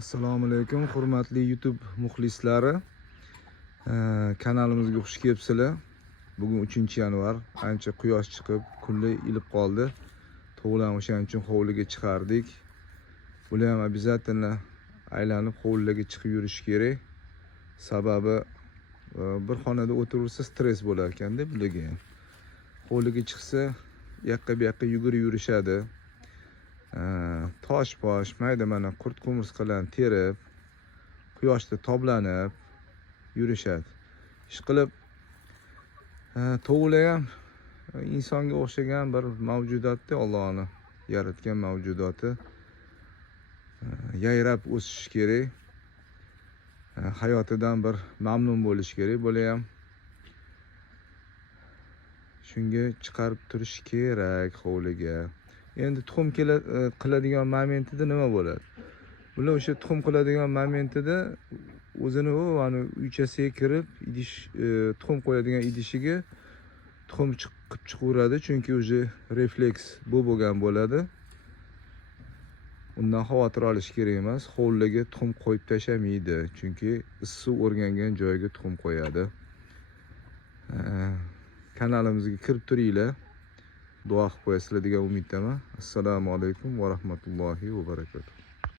Assalomu alaykum, hurmatli YouTube muxlislari. Kanalimizga xush kelibsizlar. Bugun 3-yanvar, ancha quyosh chiqib, kunlar ilib qoldi. To'g'lan o'shaning uchun hovliga chiqardik. Bular ham обязательно aylanib hovliga chiqib yurish kerak. Sababi bir xonada o'tirsa stress bo'lar ekanda bularga ham. Hovliga chiqsa, yoqqa bu yoqqa yugurib yurishadi. Tosh-posh, mayda-mana qurt-qumursqalarni terib, quyoshda toblanib yurishadi. Ishqilib, tovular ham insonga o'xshagan bir mavjudotda, Allohning yaratgan mavjudoti. Yayrab o'sish kerak. Hayotidan bir mamnun bo'lish kerak. Bular ham shunga chiqarib turish kerak hovliga. Endi tuxum qiladigan momentida nima bo'ladi? Bular o'sha tuxum qiladigan momentida o'zini ana uychasiga kirib, idish tuxum qo'yadigan idishiga tuxum qilib chiqaveradi, chunki o'zi refleks bo'lgan bo'ladi. Undan xavotir olish kerak emas. Hovliga tuxum qo'yib tashamaydi, chunki issiq o'rgangan joyga tuxum qo'yadi. Kanalimizga kirib turinglar. Duo qilib qo'yasizlar degan umiddaman. Assalomu alaykum va rahmatullohi va barakatuh.